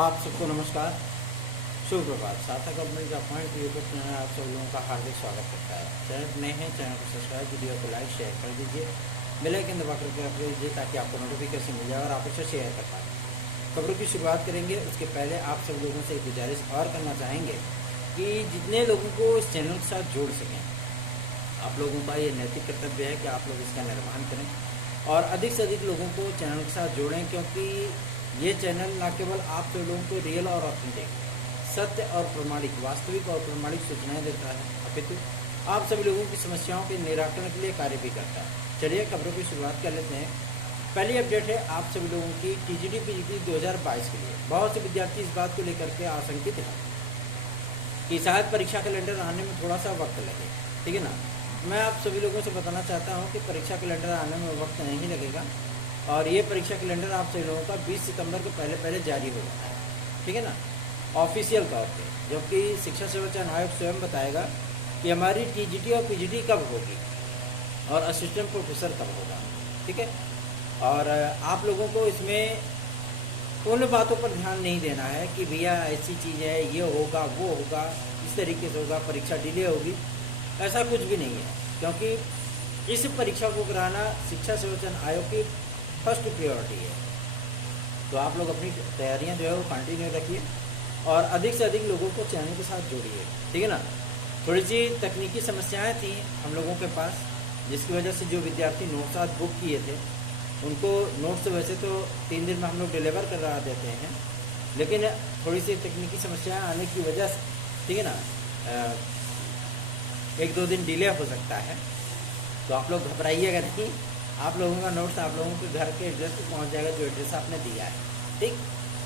आप सबको नमस्कार, शुभ प्रभात। सार्थक कंपनी का पॉइंट यूट्यूब चैनल आप सब लोगों का हार्दिक स्वागत करता है। चैनल नए हैं, चैनल को सब्सक्राइब, वीडियो को लाइक शेयर कर दीजिए, बेल आइकन दबा करके रख दीजिए ताकि आपको नोटिफिकेशन मिल जाए और आप इसे शेयर कर पाएँ। खबरों की शुरुआत करेंगे उसके पहले आप सब लोगों से एक गुजारिश और करना चाहेंगे कि जितने लोगों को इस चैनल के साथ जोड़ सकें, आप लोगों का ये नैतिक कर्तव्य है कि आप लोग इसका निर्माण करें और अधिक से अधिक लोगों को चैनल के साथ जोड़ें, क्योंकि ये चैनल न केवल आप सब लोगों को रियल और ऑथेंटिक, सत्य और प्रमाणिक, वास्तविक और प्रमाणिक सूचनाएं देता है, अपितु आप सभी लोगों की समस्याओं के निराकरण के लिए कार्य भी करता है। चलिए खबरों की शुरुआत कर लेते हैं। पहली अपडेट है आप सभी लोगों की टीजीटी पीजीटी 2022 के लिए। बहुत से विद्यार्थी इस बात को लेकर के आशंकित हैं कि शायद परीक्षा कैलेंडर आने में थोड़ा सा वक्त लगे, ठीक है ना। मैं आप सभी लोगों से बताना चाहता हूं कि परीक्षा कैलेंडर आने में वक्त नहीं लगेगा और ये परीक्षा कैलेंडर आप सभी लोगों का 20 सितंबर के पहले जारी हो जाता है, ठीक है ना, ऑफिशियल तौर पे। जबकि शिक्षा सेवा चयन आयोग स्वयं बताएगा कि हमारी टीजीटी और पीजीटी कब होगी और असिस्टेंट प्रोफेसर कब होगा, ठीक है। और आप लोगों को इसमें उन बातों पर ध्यान नहीं देना है कि भैया ऐसी चीज़ है, ये होगा वो होगा, इस तरीके से होगा, परीक्षा डिले होगी, ऐसा कुछ भी नहीं है। क्योंकि इस परीक्षा को कराना शिक्षा सेवा चयन आयोग की फर्स्ट प्रायोरिटी है। तो आप लोग अपनी तैयारियां जो है वो कंटिन्यू रखिए और अधिक से अधिक लोगों को चैनल के साथ जोड़िए, ठीक है ना। थोड़ी सी तकनीकी समस्याएं थी हम लोगों के पास, जिसकी वजह से जो विद्यार्थी नोट्स आज बुक किए थे उनको नोट्स वैसे तो 3 दिन में हम लोग डिलीवर करा देते हैं, लेकिन थोड़ी सी तकनीकी समस्याएं आने की वजह से, ठीक है ना, 1-2 दिन डिले हो सकता है। तो आप लोग घबराइएगा नहीं, आप लोगों का नोट्स आप लोगों के घर के एड्रेस पर पहुंच जाएगा जो एड्रेस आपने दिया है, ठीक।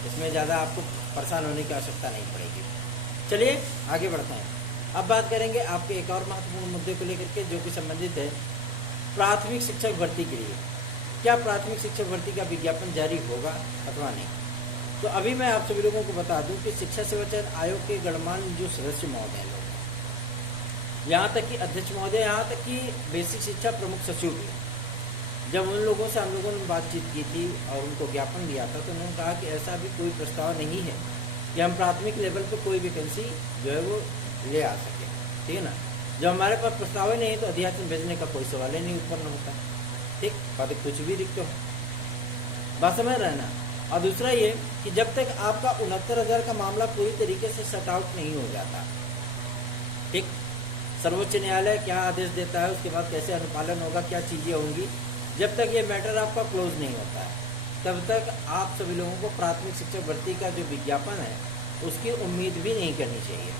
इसमें ज़्यादा आपको परेशान होने की आवश्यकता नहीं पड़ेगी। चलिए आगे बढ़ते हैं। अब बात करेंगे आपके एक और महत्वपूर्ण मुद्दे को लेकर के, जो कि संबंधित है प्राथमिक शिक्षक भर्ती के लिए। क्या प्राथमिक शिक्षक भर्ती का विज्ञापन जारी होगा अथवा नहीं? तो अभी मैं आप सभी लोगों को बता दूं कि शिक्षा सेवा चयन आयोग के गणमान्य जो सदस्य महोदय लोग हैं, यहाँ तक कि अध्यक्ष महोदय, यहाँ तक कि बेसिक शिक्षा प्रमुख सचिव भी, जब उन लोगों से हम लोगों ने बातचीत की थी और उनको ज्ञापन दिया था, तो उन्होंने कहा कि ऐसा भी कोई प्रस्ताव नहीं है कि हम प्राथमिक लेवल पर कोई वैकेंसी जो है वो ले आ सके, ठीक है ना। जब हमारे पास प्रस्ताव ही नहीं तो अध्यापन भेजने का कोई सवाल ही नहीं उत्पन्न होता, ठीक। पद कुछ भी रिक्त हो, बात समझ रहे ना। और दूसरा ये कि जब तक आपका 69,000 का मामला पूरी तरीके से सट आउट नहीं हो जाता, ठीक, सर्वोच्च न्यायालय क्या आदेश देता है, उसके बाद कैसे अनुपालन होगा, क्या चीज़ें होंगी, जब तक ये मैटर आपका क्लोज नहीं होता है तब तक आप सभी लोगों को प्राथमिक शिक्षक भर्ती का जो विज्ञापन है उसकी उम्मीद भी नहीं करनी चाहिए।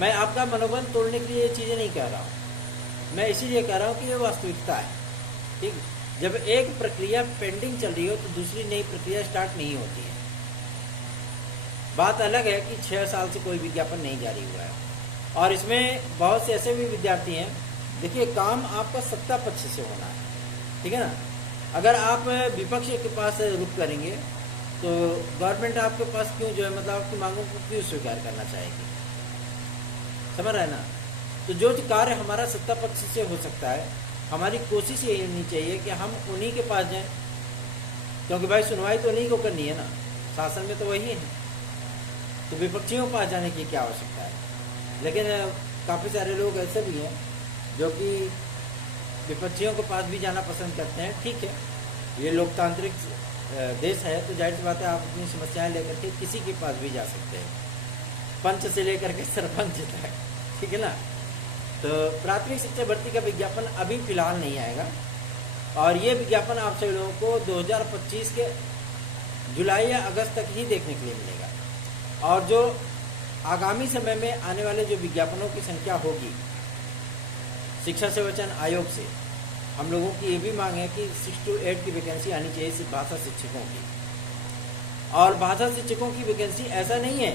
मैं आपका मनोबल तोड़ने के लिए ये चीज़ें नहीं कह रहा हूँ, मैं इसीलिए कह रहा हूँ कि ये वास्तविकता है, ठीक। जब एक प्रक्रिया पेंडिंग चल रही हो तो दूसरी नई प्रक्रिया स्टार्ट नहीं होती है। बात अलग है कि 6 साल से कोई विज्ञापन नहीं जारी हुआ है और इसमें बहुत से ऐसे भी विद्यार्थी हैं। देखिए, काम आपका सत्ता पक्ष से होना है, ठीक है ना। अगर आप विपक्ष के पास रुख करेंगे तो गवर्नमेंट आपके पास क्यों जो है मतलब आपकी मांगों को क्यों स्वीकार करना चाहेगी, समझ रहे हैं ना। तो जो कार्य हमारा सत्ता पक्ष से हो सकता है, हमारी कोशिश ये होनी चाहिए कि हम उन्हीं के पास जाएं, क्योंकि भाई सुनवाई तो उन्हीं को करनी है ना, शासन में तो वही है। तो विपक्षियों के पास जाने की क्या आवश्यकता है। लेकिन काफ़ी सारे लोग ऐसे भी हैं जो कि विपक्षियों के पास भी जाना पसंद करते हैं, ठीक है, ये लोकतांत्रिक देश है तो जाहिर सी बात है आप अपनी समस्याएं लेकर के किसी के पास भी जा सकते हैं, पंच से लेकर के सरपंच तक, ठीक है ना। तो प्राथमिक शिक्षा भर्ती का विज्ञापन अभी फिलहाल नहीं आएगा और ये विज्ञापन आप सभी लोगों को 2025 के जुलाई या अगस्त तक ही देखने के लिए मिलेगा। और जो आगामी समय में आने वाले जो विज्ञापनों की संख्या होगी शिक्षा सेवा चयन आयोग से, हम लोगों की ये भी मांग है कि 6 to 8 की वैकेंसी आनी चाहिए सिर्फ भाषा शिक्षकों की। और भाषा शिक्षकों की वैकेंसी ऐसा नहीं है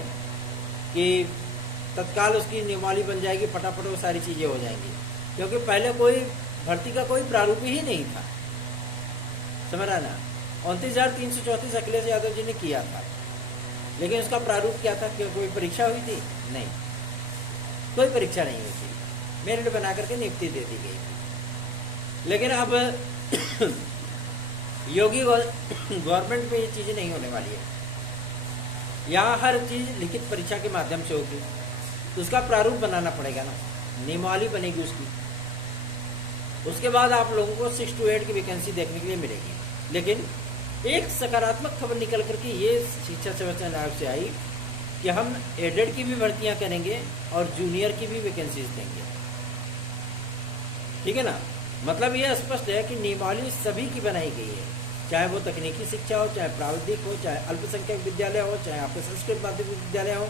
कि तत्काल उसकी नियमावली बन जाएगी, फटाफट वो सारी चीज़ें हो जाएंगी, क्योंकि पहले कोई भर्ती का कोई प्रारूप ही नहीं था, समझ रहा ना। 29,334 अखिलेश यादव जी ने किया था, लेकिन उसका प्रारूप क्या था कि कोई परीक्षा हुई थी? नहीं, कोई परीक्षा नहीं हुई थी, मेरिट बना करके नियुक्ति दे दी गई थी। लेकिन अब योगी गवर्नमेंट में ये चीज़ें नहीं होने वाली है। यहाँ हर चीज़ लिखित परीक्षा के माध्यम से होगी, तो उसका प्रारूप बनाना पड़ेगा ना, नियमावली बनेगी उसकी। उसके बाद आप लोगों को 6 to 8 की वैकेंसी देखने के लिए मिलेगी। लेकिन एक सकारात्मक खबर निकल करके ये शिक्षा सेवा चयन आयोग से आई कि हम एडेड की भी भर्तियां करेंगे और जूनियर की भी वैकेंसीज देंगे। ठीक है ना, मतलब ये स्पष्ट है कि नियमावली सभी की बनाई गई है, चाहे वो तकनीकी शिक्षा हो, चाहे प्राविधिक हो, चाहे अल्पसंख्यक विद्यालय हो, चाहे आपके संस्कृत माध्यमिक विद्यालय हो,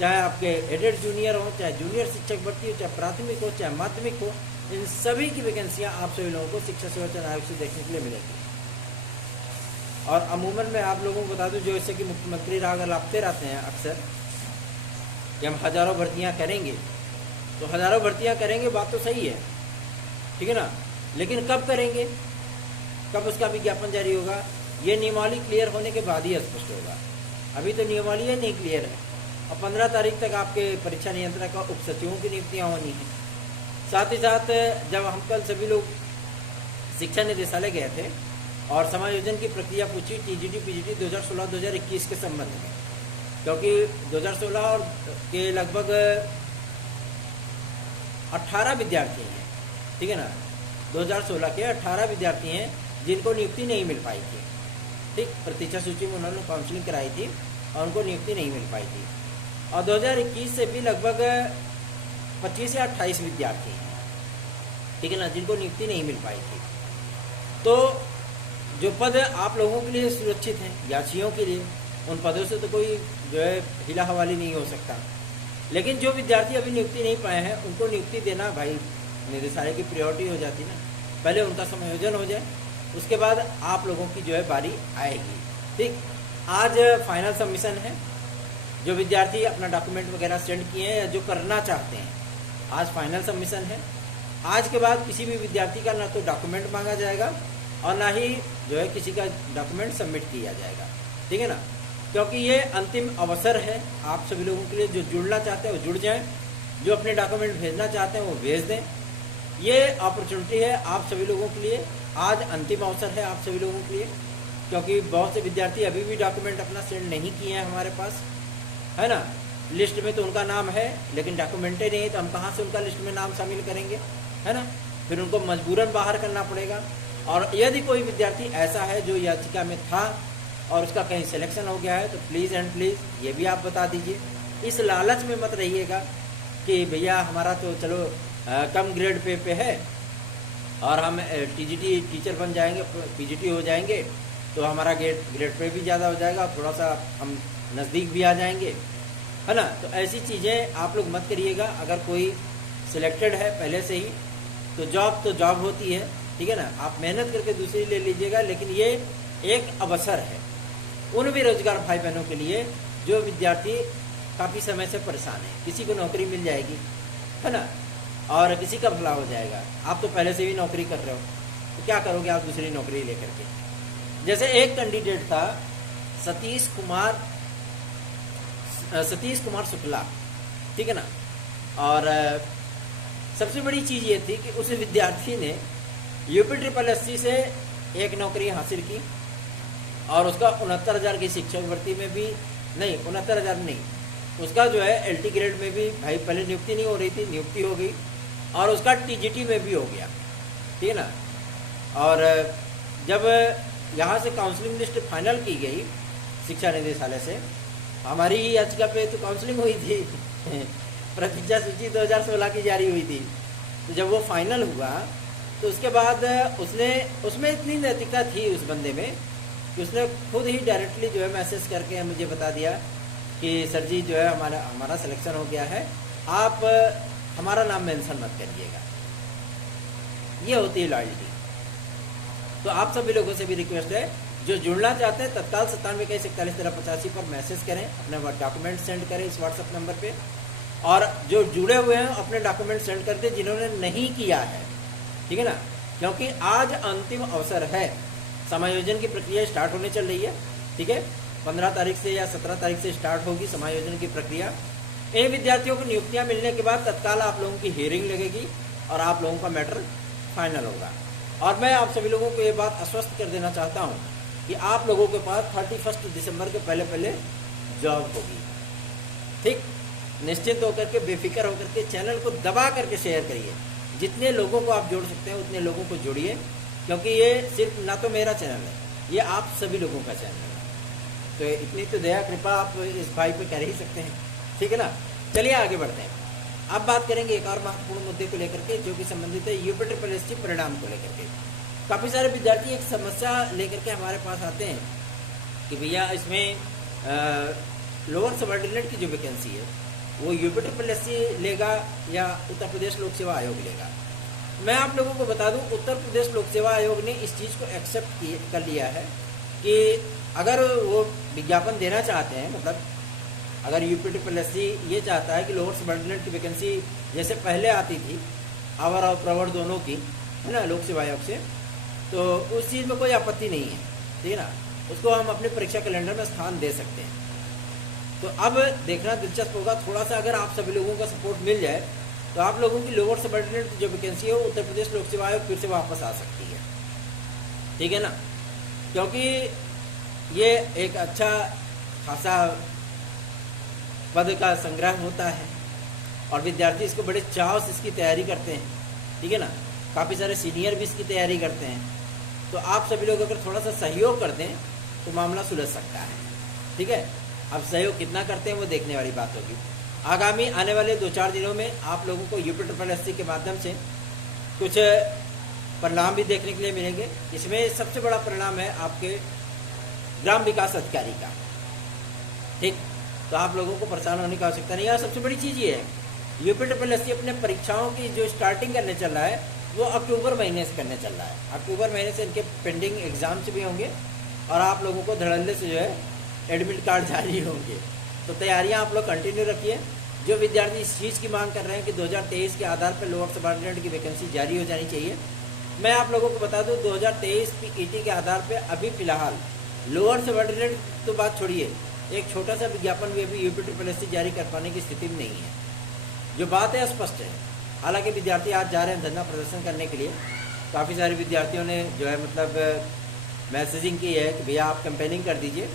चाहे आपके एडेड जूनियर हो, चाहे जूनियर शिक्षक भर्ती हो, चाहे प्राथमिक हो, चाहे माध्यमिक हो, इन सभी की वैकेंसियां आप सभी लोगों को शिक्षा सेवा चयन आयोग से देखने के लिए मिलेगी। और अमूमन मैं आप लोगों को बता दूं, जो इससे कि मुख्यमंत्री राग लापते रहते हैं अक्सर कि हम हज़ारों भर्तियां करेंगे, तो हज़ारों भर्तियां करेंगे, बात तो सही है, ठीक है ना, लेकिन कब करेंगे, कब उसका विज्ञापन जारी होगा, ये नियमावली क्लियर होने के बाद ही स्पष्ट होगा। अभी तो नियमावली नहीं क्लियर है, और 15 तारीख तक आपके परीक्षा नियंत्रक और उप सचिवों की नियुक्तियाँ होनी हैं। साथ ही साथ जब हम कल सभी लोग शिक्षा निदेशालय गए थे और समायोजन की प्रक्रिया पूछी टीजीटी पीजीटी 2016-2021 के संबंध में, क्योंकि 2016 और के लगभग 18 विद्यार्थी हैं, ठीक है ना, 2016 के 18 विद्यार्थी हैं जिनको नियुक्ति नहीं मिल पाई थी। ठीक, प्रतीक्षा सूची में उन्होंने काउंसलिंग कराई थी और उनको नियुक्ति नहीं मिल पाई थी। और 2021 से भी लगभग 25 या 28 विद्यार्थी हैं, ठीक है ना, जिनको नियुक्ति नहीं मिल पाई थी। तो जो पद आप लोगों के लिए सुरक्षित हैं, याचियों के लिए, उन पदों से तो कोई जो है हिला हवाली नहीं हो सकता। लेकिन जो विद्यार्थी अभी नियुक्ति नहीं पाए हैं, उनको नियुक्ति देना भाई निदेशालय की प्रायोरिटी हो जाती ना, पहले उनका समायोजन हो जाए, उसके बाद आप लोगों की जो है बारी आएगी। ठीक, आज फाइनल सबमिशन है, जो विद्यार्थी अपना डॉक्यूमेंट वगैरह सेंड किए हैं या जो करना चाहते हैं, आज फाइनल सबमिशन है। आज के बाद किसी भी विद्यार्थी का ना तो डॉक्यूमेंट मांगा जाएगा और ना ही जो है किसी का डॉक्यूमेंट सबमिट किया जाएगा, ठीक है ना, क्योंकि ये अंतिम अवसर है आप सभी लोगों के लिए। जो जुड़ना चाहते हैं वो जुड़ जाएं, जो अपने डॉक्यूमेंट भेजना चाहते हैं वो भेज दें। ये अपॉर्चुनिटी है आप सभी लोगों के लिए, आज अंतिम अवसर है आप सभी लोगों के लिए, क्योंकि बहुत से विद्यार्थी अभी भी डॉक्यूमेंट अपना सेंड नहीं किए हैं हमारे पास, है ना। लिस्ट में तो उनका नाम है लेकिन डॉक्यूमेंट ही नहीं है, तो हम कहाँ से उनका लिस्ट में नाम शामिल करेंगे, है ना। फिर उनको मजबूरन बाहर करना पड़ेगा। और यदि कोई विद्यार्थी ऐसा है जो याचिका में था और उसका कहीं सिलेक्शन हो गया है, तो प्लीज़ एंड प्लीज़ ये भी आप बता दीजिए। इस लालच में मत रहिएगा कि भैया हमारा तो चलो कम ग्रेड पे है और हम टीजीटी टीचर बन जाएंगे, पीजीटी हो जाएंगे, तो हमारा ग्रेड पे भी ज़्यादा हो जाएगा, थोड़ा सा हम नज़दीक भी आ जाएंगे, है ना। तो ऐसी चीज़ें आप लोग मत करिएगा। अगर कोई सिलेक्टेड है पहले से ही, तो जॉब होती है, ठीक है ना, आप मेहनत करके दूसरी ले लीजिएगा। लेकिन ये एक अवसर है उन बेरोजगार भाई बहनों के लिए जो विद्यार्थी काफ़ी समय से परेशान है। किसी को नौकरी मिल जाएगी, है ना, और किसी का भला हो जाएगा। आप तो पहले से भी नौकरी कर रहे हो, तो क्या करोगे आप दूसरी नौकरी लेकर के। जैसे एक कैंडिडेट था सतीश कुमार शुक्ला, ठीक है ना, और सबसे बड़ी चीज़ ये थी कि उस विद्यार्थी ने UP-SSC से एक नौकरी हासिल की और उसका 69,000 की शिक्षक भर्ती में भी नहीं, 69,000 नहीं, उसका जो है LT ग्रेड में भी भाई पहले नियुक्ति नहीं हो रही थी, नियुक्ति हो गई और उसका TGT में भी हो गया, ठीक है ना। और जब यहाँ से काउंसलिंग लिस्ट फाइनल की गई शिक्षा निदेशालय से, हमारी ही याचिका पे तो काउंसलिंग हुई थी प्रतीक्षा सूची 2016 की जारी हुई थी। तो जब वो फाइनल हुआ तो उसके बाद उसमें इतनी नैतिकता थी उस बंदे में कि उसने खुद ही डायरेक्टली जो है मैसेज करके मुझे बता दिया कि सर जी जो है हमारा सिलेक्शन हो गया है, आप हमारा नाम मेंशन मत करिएगा। ये होती है लॉयल्टी। तो आप सभी लोगों से भी रिक्वेस्ट है, जो जुड़ना चाहते हैं तत्काल 9721411385 पर मैसेज करें, अपने डॉक्यूमेंट सेंड करें इस व्हाट्सएप नंबर पे। और जो जुड़े हुए हैं अपने डॉक्यूमेंट सेंड कर दें जिन्होंने नहीं किया है, ठीक है ना, क्योंकि आज अंतिम अवसर है। समायोजन की प्रक्रिया स्टार्ट होने चल रही है, ठीक है, 15 तारीख से या 17 तारीख से स्टार्ट होगी समायोजन की प्रक्रिया। इन विद्यार्थियों को नियुक्तियां मिलने के बाद तत्काल आप लोगों की हियरिंग लगेगी और आप लोगों का मैटर फाइनल होगा। और मैं आप सभी लोगों को ये बात आश्वस्त कर देना चाहता हूँ कि आप लोगों के पास 31 दिसंबर के पहले जॉब होगी। ठीक, निश्चिंत होकर के, बेफिक्र होकर के चैनल को दबा करके शेयर करिए। जितने लोगों को आप जोड़ सकते हैं उतने लोगों को जोड़िए, क्योंकि ये सिर्फ ना तो मेरा चैनल है, ये आप सभी लोगों का चैनल है। तो इतनी तो दया कृपा आप इस भाई पे कर ही सकते हैं, ठीक है ना। चलिए आगे बढ़ते हैं। अब बात करेंगे एक और महत्वपूर्ण मुद्दे को लेकर के, जो कि संबंधित है यूपीट्रिपल परिणाम को लेकर के। काफ़ी सारे विद्यार्थी एक समस्या लेकर के हमारे पास आते हैं कि भैया इसमें लोअर सबऑर्डिनेट की जो वैकेंसी है वो यूपीट्रिपल लेगा या उत्तर प्रदेश लोक सेवा आयोग लेगा। मैं आप लोगों को बता दूं, उत्तर प्रदेश लोक सेवा आयोग ने इस चीज़ को एक्सेप्ट कर लिया है कि अगर वो विज्ञापन देना चाहते हैं, मतलब अगर यूपीट्रिपल ये चाहता है कि लोअर सबऑर्डिनेट की वैकेंसी जैसे पहले आती थी आवर और प्रवर दोनों की, है ना, लोक सेवा आयोग से, तो उस चीज़ में कोई आपत्ति नहीं है, ठीक है ना। उसको हम अपने परीक्षा कैलेंडर में स्थान दे सकते हैं। तो अब देखना दिलचस्प होगा थोड़ा सा, अगर आप सभी लोगों का सपोर्ट मिल जाए तो आप लोगों की लोअर सबऑर्डिनेट की जो वैकेंसी है वो उत्तर प्रदेश लोक सेवा आयोग फिर से वापस आ सकती है, ठीक है ना। क्योंकि ये एक अच्छा खासा पद का संग्रह होता है और विद्यार्थी इसको बड़े चाव से इसकी तैयारी करते हैं, ठीक है ना। काफ़ी सारे सीनियर भी इसकी तैयारी करते हैं। तो आप सभी लोग अगर थोड़ा सा सहयोग कर दें तो मामला सुलझ सकता है, ठीक है। अब सहयोग कितना करते हैं वो देखने वाली बात होगी। आगामी आने वाले 2-4 दिनों में आप लोगों को यूपीट्रिपल के माध्यम से कुछ परिणाम भी देखने के लिए मिलेंगे। इसमें सबसे बड़ा परिणाम है आपके ग्राम विकास अधिकारी का, ठीक। तो आप लोगों को परेशान होने की आवश्यकता नहीं है। सबसे बड़ी चीज़ ये है, यूपीट्रिपल अपने परीक्षाओं की जो स्टार्टिंग करने चल रहा है वो अक्टूबर महीने से करने चल रहा है। अक्टूबर महीने से इनके पेंडिंग एग्जाम्स भी होंगे और आप लोगों को धड़ल्ले से जो है एडमिट कार्ड जारी होंगे। तो तैयारियां आप लोग कंटिन्यू रखिए। जो विद्यार्थी इस चीज़ की मांग कर रहे हैं कि 2023 के आधार पर लोअर सबऑर्डिनेट की वैकेंसी जारी हो जानी चाहिए, मैं आप लोगों को बता दूं 2023 पीईटी के आधार पर अभी फिलहाल लोअर सबऑर्डिनेट तो बात छोड़िए, एक छोटा सा विज्ञापन भी अभी यूपीट्रिपल जारी कर पाने की स्थिति में नहीं है। जो बात है स्पष्ट है। हालांकि विद्यार्थी आज जा रहे हैं धरना प्रदर्शन करने के लिए। काफ़ी सारे विद्यार्थियों ने जो है मतलब मैसेजिंग की है कि भैया आप कैंपेनिंग कर दीजिए।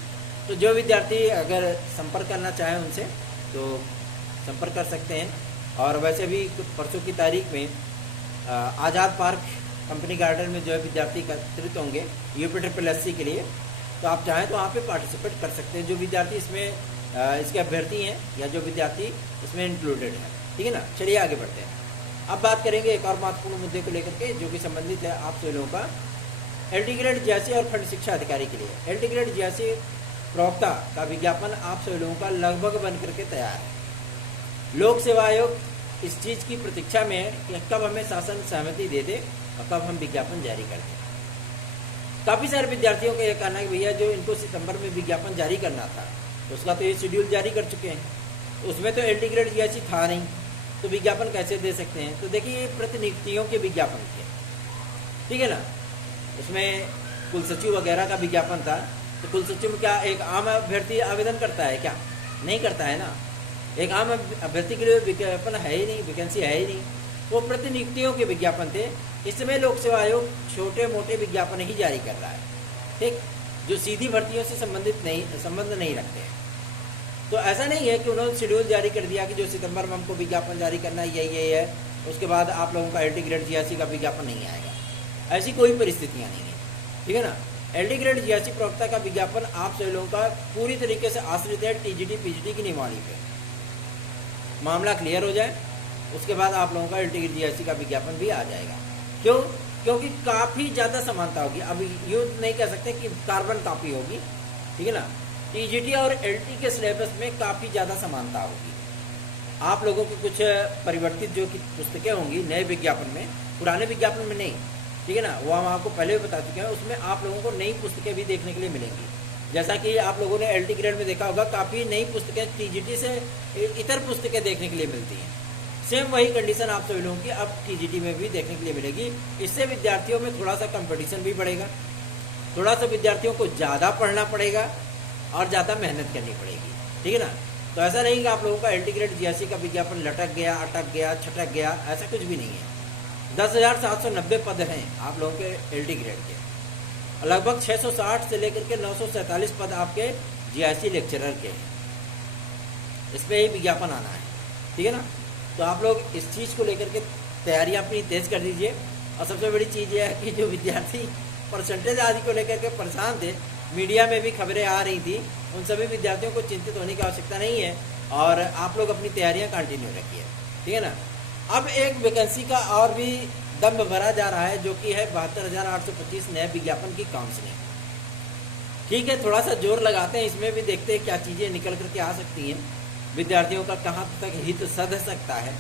तो जो विद्यार्थी अगर संपर्क करना चाहें उनसे तो संपर्क कर सकते हैं। और वैसे भी परसों की तारीख में आज़ाद पार्क कंपनी गार्डन में जो है विद्यार्थी एकत्रित होंगे यूपीट्रिपल के लिए। तो आप चाहें तो वहाँ पे पार्टिसिपेट कर सकते हैं, जो विद्यार्थी इसमें इसके अभ्यर्थी हैं या जो विद्यार्थी इसमें इंक्लूडेड है, ठीक है ना। चलिए आगे बढ़ते हैं। अब बात करेंगे एक और महत्वपूर्ण मुद्दे को लेकर के, जो कि संबंधित है आप सभी लोगों का एलटी ग्रेड 86 और खंड शिक्षा अधिकारी के लिए। एलटी ग्रेड 86 प्रवक्ता का विज्ञापन आप सभी लोगों का लगभग बन करके तैयार है। लोक सेवा आयोग इस चीज़ की प्रतीक्षा में है कि कब हमें शासन सहमति दे दे और कब हम विज्ञापन जारी कर दें। काफ़ी सारे विद्यार्थियों का यह कहना है कि भैया जो इनको सितंबर में विज्ञापन जारी करना था उसका तो ये शेड्यूल जारी कर चुके हैं, उसमें तो एलटी ग्रेड 86 था नहीं, तो विज्ञापन कैसे दे सकते हैं। तो देखिए ये प्रतिनियुक्तियों के विज्ञापन थे, ठीक है ना। उसमें कुल सचिव वगैरह का विज्ञापन था। तो कुल सचिव में क्या एक आम अभ्यर्थी आवेदन करता है क्या? नहीं करता है ना। एक आम अभ्यर्थी के लिए विज्ञापन है ही नहीं, वैकेंसी है ही नहीं। वो प्रतिनियुक्तियों के विज्ञापन थे। इस समय लोक सेवा आयोग छोटे मोटे विज्ञापन ही जारी कर रहा है, ठीक, जो सीधी भर्तियों से संबंध नहीं रखते हैं। तो ऐसा नहीं है कि उन्होंने शेड्यूल जारी कर दिया कि जो सितंबर में हमको विज्ञापन जारी करना है यही है, उसके बाद आप लोगों का एलटी ग्रेड 86 का विज्ञापन नहीं आएगा। ऐसी कोई परिस्थितियाँ नहीं है, ठीक है ना। एलटी ग्रेड 86 प्रवक्ता का विज्ञापन आप सभी लोगों का पूरी तरीके से आश्रित है टीजीटी पीजीटी की नियमावली पे। मामला क्लियर हो जाए उसके बाद आप लोगों का एलटी ग्रेड 86 का विज्ञापन भी आ जाएगा। क्यों? क्योंकि काफ़ी ज़्यादा समानता होगी। अब यूँ नहीं कह सकते कि कार्बन कॉपी होगी, ठीक है ना। टीजीटी और एलटी के सिलेबस में काफ़ी ज़्यादा समानता होगी। आप लोगों की कुछ परिवर्तित जो कि पुस्तकें होंगी नए विज्ञापन में, पुराने विज्ञापन में नहीं, ठीक है ना। वो हम आपको पहले भी बता चुके हैं। उसमें आप लोगों को नई पुस्तकें भी देखने के लिए मिलेंगी। जैसा कि आप लोगों ने एलटी ग्रेड में देखा होगा, काफ़ी नई पुस्तकें टीजीटी से इतर पुस्तकें देखने के लिए मिलती हैं। सेम वही कंडीशन आप सभी लोगों की अब टीजीटी में भी देखने के लिए मिलेगी। इससे विद्यार्थियों में थोड़ा सा कंपटीशन भी बढ़ेगा, थोड़ा सा विद्यार्थियों को ज़्यादा पढ़ना पड़ेगा और ज़्यादा मेहनत करनी पड़ेगी, ठीक है ना। तो ऐसा नहीं कि आप लोगों का एलटी ग्रेड 86 का विज्ञापन लटक गया, अटक गया, छटक गया, ऐसा कुछ भी नहीं है। 10,790 पद हैं आप लोगों के एलटी ग्रेड के। लगभग 660 से लेकर के 947 पद आपके जीआईसी लेक्चरर के हैं, इसमें ही विज्ञापन आना है, ठीक है ना। तो आप लोग इस चीज़ को लेकर के तैयारियां अपनी तेज कर दीजिए। और सबसे बड़ी चीज़ यह है कि जो विद्यार्थी परसेंटेज आदि को लेकर के परेशान थे, मीडिया में भी खबरें आ रही थी, उन सभी विद्यार्थियों को चिंतित होने की आवश्यकता नहीं है और आप लोग अपनी तैयारियां कंटिन्यू रखिए, ठीक है ना। अब एक वैकेंसी का और भी दम भरा जा रहा है, जो कि है 72,825 नए विज्ञापन की काउंसलिंग। ठीक है, थोड़ा सा जोर लगाते हैं इसमें भी, देखते हैं क्या चीज़ें निकल करके आ सकती हैं, विद्यार्थियों का कहाँ तक हित सध सकता है,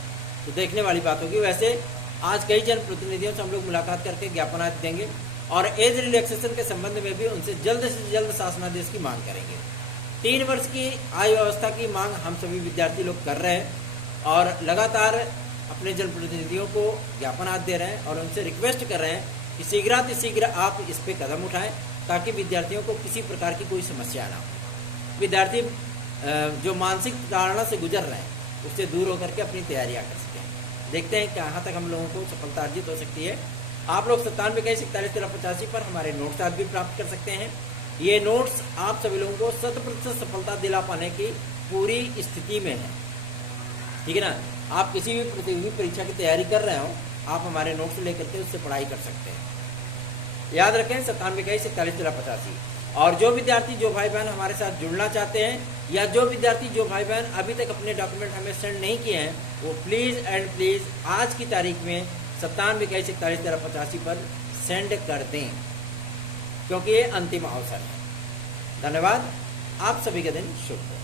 तो देखने वाली बात होगी। वैसे आज कई जनप्रतिनिधियों से हम लोग मुलाकात करके ज्ञापन देंगे और एज रिलैक्सेशन के संबंध में भी उनसे जल्द से जल्द शासनादेश की मांग करेंगे। 3 वर्ष की आयु व्यवस्था की मांग हम सभी विद्यार्थी लोग कर रहे हैं और लगातार अपने जनप्रतिनिधियों को ज्ञापन दे रहे हैं और उनसे रिक्वेस्ट कर रहे हैं कि शीघ्र आप इस पर कदम उठाएं ताकि विद्यार्थियों को किसी प्रकार की कोई समस्या ना हो। विद्यार्थी जो मानसिक धारणा से गुजर रहे हैं उससे दूर होकर के अपनी तैयारियां कर सकें। देखते हैं कहाँ तक हम लोगों को सफलता अर्जित हो सकती है। आप लोग 9721411385 पर हमारे नोट्स आज भी प्राप्त कर सकते हैं। ये नोट्स आप सभी लोगों को 100% सफलता दिला पाने की पूरी स्थिति में है, ठीक है ना। आप किसी भी प्रतियोगी परीक्षा की तैयारी कर रहे हो, आप हमारे नोट्स लेकर के उससे पढ़ाई कर सकते हैं। याद रखें 9721411385। और जो विद्यार्थी, जो भाई बहन हमारे साथ जुड़ना चाहते हैं या जो विद्यार्थी, जो भाई बहन अभी तक अपने डॉक्यूमेंट हमें सेंड नहीं किए हैं, वो प्लीज़ एंड प्लीज़ आज की तारीख में 9721411385 पर सेंड कर दें, क्योंकि ये अंतिम अवसर है। धन्यवाद। आप सभी का दिन शुभ हो।